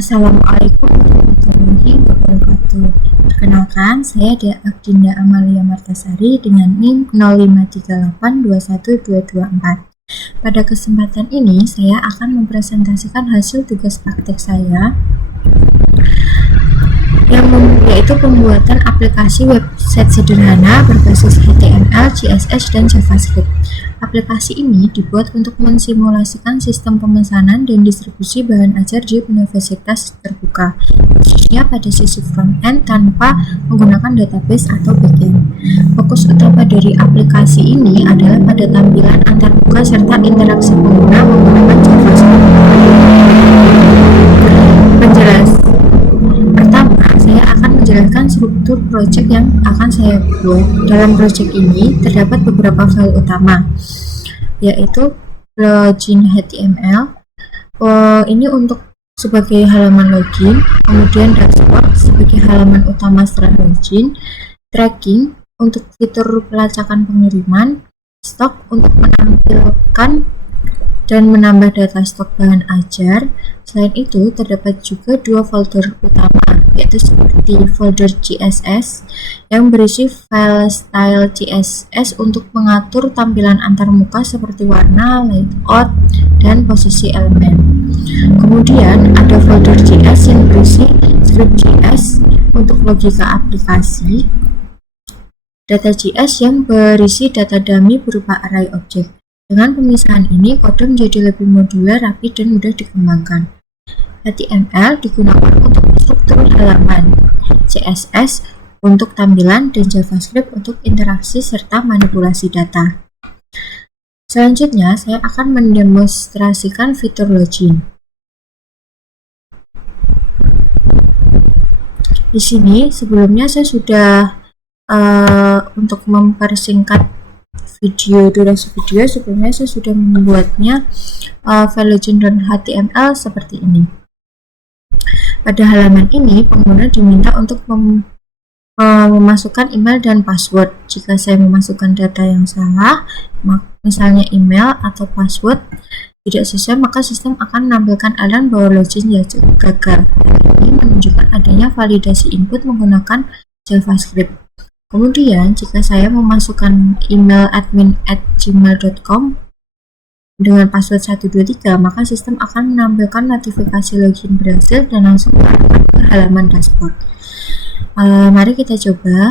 Assalamualaikum warahmatullahi wabarakatuh. Perkenalkan, saya Dinda Amalia Martasari dengan NIM 053821224. Pada kesempatan ini, saya akan mempresentasikan hasil tugas praktek saya yaitu pembuatan aplikasi website sederhana berbasis HTML, CSS, dan JavaScript. Aplikasi ini dibuat untuk mensimulasikan sistem pemesanan dan distribusi bahan ajar di universitas terbuka, khususnya pada sisi front-end tanpa menggunakan database atau back-end. Fokus utama dari aplikasi ini adalah pada tampilan antarmuka serta interaksi pengguna menggunakan JavaScript. Pertama, saya akan menjelaskan struktur project yang akan saya buat. Dalam project ini terdapat beberapa file utama, yaitu login HTML. Ini untuk sebagai halaman login, kemudian dashboard sebagai halaman utama setelah login, tracking untuk fitur pelacakan pengiriman, stok untuk menampilkan dan menambah data stok bahan ajar. Selain itu, terdapat juga dua folder utama, yaitu seperti folder CSS yang berisi file style CSS untuk mengatur tampilan antarmuka seperti warna, layout, dan posisi elemen. Kemudian ada folder JS yang berisi script JS untuk logika aplikasi, data JS yang berisi data dummy berupa array object. Dengan pemisahan ini, kode menjadi lebih modular, rapi, dan mudah dikembangkan. HTML digunakan untuk struktur halaman, CSS untuk tampilan, dan JavaScript untuk interaksi serta manipulasi data. Selanjutnya, saya akan mendemonstrasikan fitur login. Di sini, sebelumnya saya sudah untuk mempersingkat durasi video, sebelumnya saya sudah membuatnya file login.html seperti ini. Pada halaman ini, pengguna diminta untuk memasukkan email dan password. Jika saya memasukkan data yang salah, misalnya email atau password tidak sesuai, maka sistem akan menampilkan alarm bahwa login gagal. Ini menunjukkan adanya validasi input menggunakan JavaScript. Kemudian, jika saya memasukkan email admin@gmail.com dengan password 123, maka sistem akan menampilkan notifikasi login berhasil dan langsung mengarahkan ke halaman dashboard. Mari kita coba.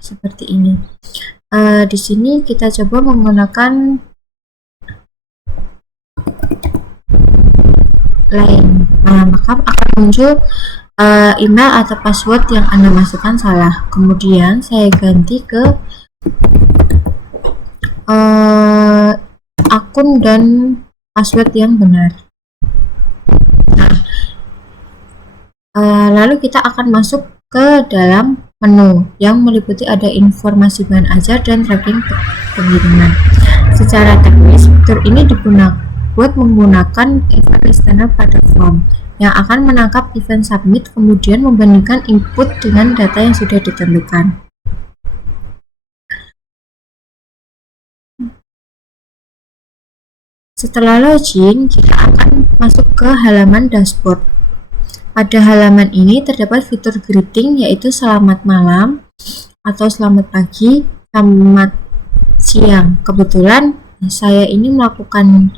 Seperti ini. Di sini kita coba menggunakan line. Maka akan muncul email atau password yang Anda masukkan salah. Kemudian saya ganti ke akun dan password yang benar. Lalu kita akan masuk ke dalam menu yang meliputi ada informasi bahan ajar dan tracking pengiriman. Secara teknis, fitur ini dibuat menggunakan event listener pada form yang akan menangkap event submit, kemudian membandingkan input dengan data yang sudah ditentukan. Setelah login, kita akan masuk ke halaman dashboard. Pada halaman ini terdapat fitur greeting, yaitu selamat malam atau selamat pagi, selamat siang. Kebetulan saya ini melakukan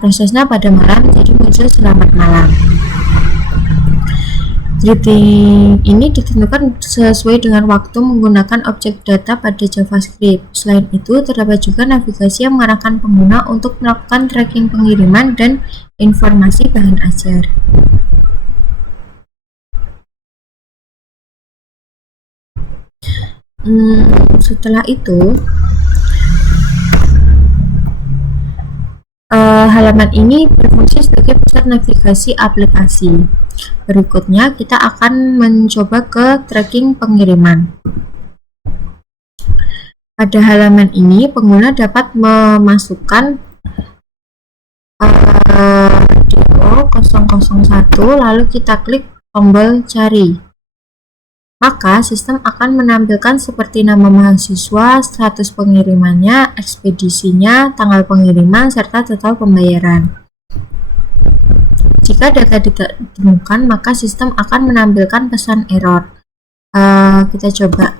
prosesnya pada malam, jadi muncul selamat malam. Greeting ini ditentukan sesuai dengan waktu menggunakan objek data pada JavaScript. Selain itu, terdapat juga navigasi yang mengarahkan pengguna untuk melakukan tracking pengiriman dan informasi bahan ajar. Setelah itu, halaman ini berfungsi sebagai pusat navigasi aplikasi. Berikutnya, kita akan mencoba ke tracking pengiriman. Pada halaman ini, pengguna dapat memasukkan DO, 001 lalu kita klik tombol cari. Maka sistem akan menampilkan seperti nama mahasiswa, status pengirimannya, ekspedisinya, tanggal pengiriman, serta total pembayaran. Jika data tidak ditemukan, maka sistem akan menampilkan pesan error. Kita coba.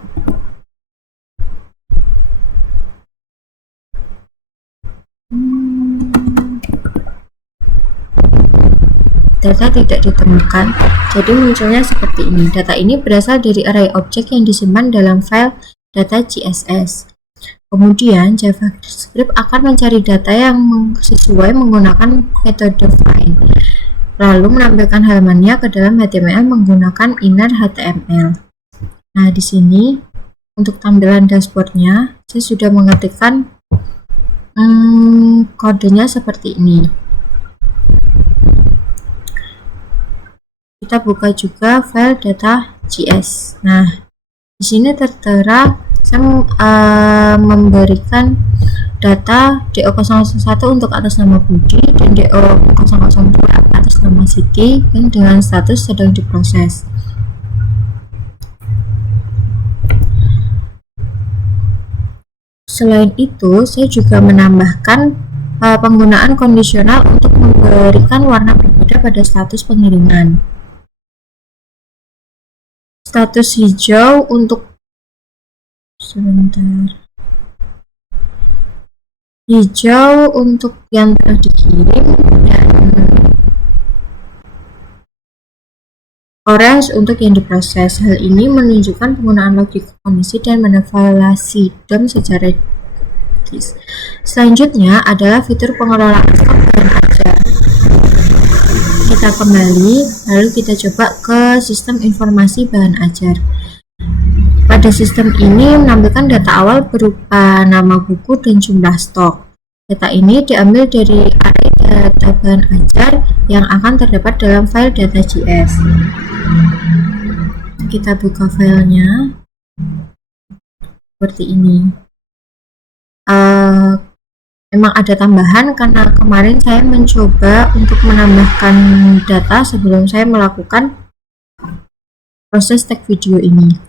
Data tidak ditemukan, jadi munculnya seperti ini. Data ini berasal dari array objek yang disimpan dalam file data CSS. Kemudian JavaScript akan mencari data yang sesuai menggunakan metode find, lalu menampilkan halamannya ke dalam HTML menggunakan inner HTML. Nah, di sini untuk tampilan dashboardnya saya sudah mengetikkan kodenya seperti ini. Kita buka juga file data.js. Nah, di sini tertera saya memberikan data DO001 untuk atas nama Budi dan DO002 atas nama Siti yang dengan status sedang diproses. Selain itu, saya juga menambahkan penggunaan kondisional untuk memberikan warna berbeda pada status pengiriman. Status hijau untuk hijau untuk yang telah dikirim dan orange untuk yang diproses. Hal ini menunjukkan penggunaan logika kondisi dan manipulasi DOM secara gratis. Selanjutnya adalah fitur pengelolaan stok bahan ajar. Kita kembali, lalu kita coba ke sistem informasi bahan ajar. Pada sistem ini menampilkan data awal berupa nama buku dan jumlah stok. Data ini diambil dari array data bahan ajar yang akan terdapat dalam file data.js. Kita buka filenya seperti ini. Memang ada tambahan karena kemarin saya mencoba untuk menambahkan data sebelum saya melakukan proses tag video ini.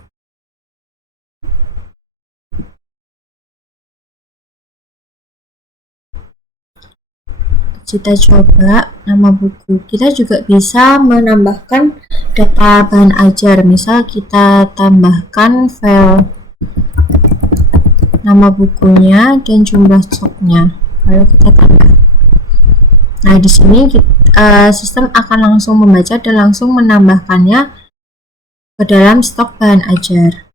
Kita coba nama buku. Kita juga bisa menambahkan data bahan ajar. Misal kita tambahkan file nama bukunya dan jumlah stoknya, lalu kita tambah. Nah, di sini sistem akan langsung membaca dan langsung menambahkannya ke dalam stok bahan ajar.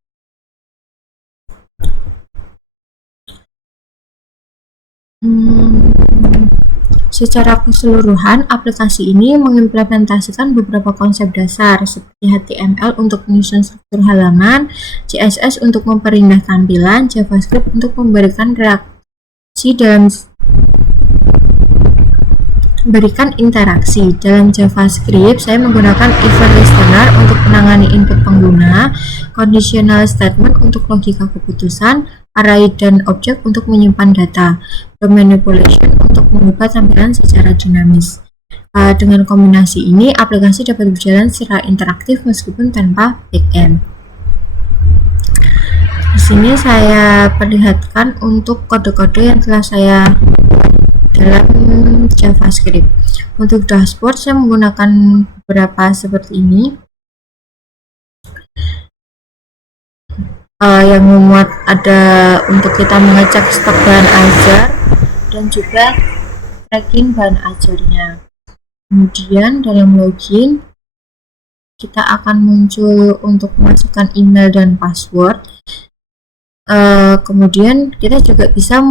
Secara keseluruhan, aplikasi ini mengimplementasikan beberapa konsep dasar seperti HTML untuk menyusun struktur halaman, CSS untuk memperindah tampilan, JavaScript untuk memberikan reaksi dalam interaksi. Dalam JavaScript, saya menggunakan event listener untuk menangani input pengguna, conditional statement untuk logika keputusan, array dan objek untuk menyimpan data, DOM manipulation untuk mengubah tampilan secara dinamis. Dengan kombinasi ini, aplikasi dapat berjalan secara interaktif meskipun tanpa backend. Di sini saya perlihatkan untuk kode-kode yang telah saya dalam JavaScript. Untuk dashboard, saya menggunakan beberapa seperti ini. Yang memuat ada untuk kita mengecek stok bahan ajar dan juga tracking bahan ajarnya. Kemudian dalam login kita akan muncul untuk memasukkan email dan password. Kemudian kita juga bisa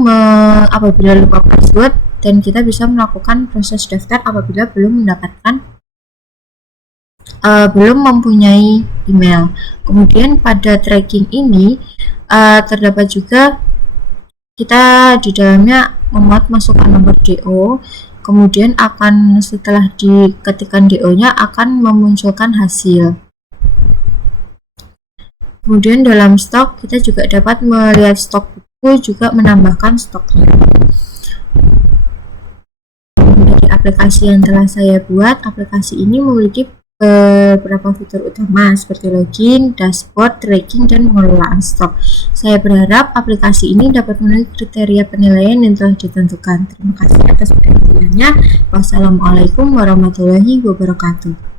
apabila lupa password, dan kita bisa melakukan proses daftar apabila belum mempunyai email. Kemudian pada tracking ini terdapat juga kita di dalamnya memuat masukkan nomor DO, kemudian setelah diketikkan DO-nya akan memunculkan hasil. Kemudian dalam stok kita juga dapat melihat stok buku, juga menambahkan stoknya. Dari aplikasi yang telah saya buat. Aplikasi ini memiliki beberapa fitur utama seperti login, dashboard, tracking, dan pengelolaan stok. Saya berharap aplikasi ini dapat memenuhi kriteria penilaian yang telah ditentukan. Terima kasih atas perhatiannya. Wassalamualaikum warahmatullahi wabarakatuh.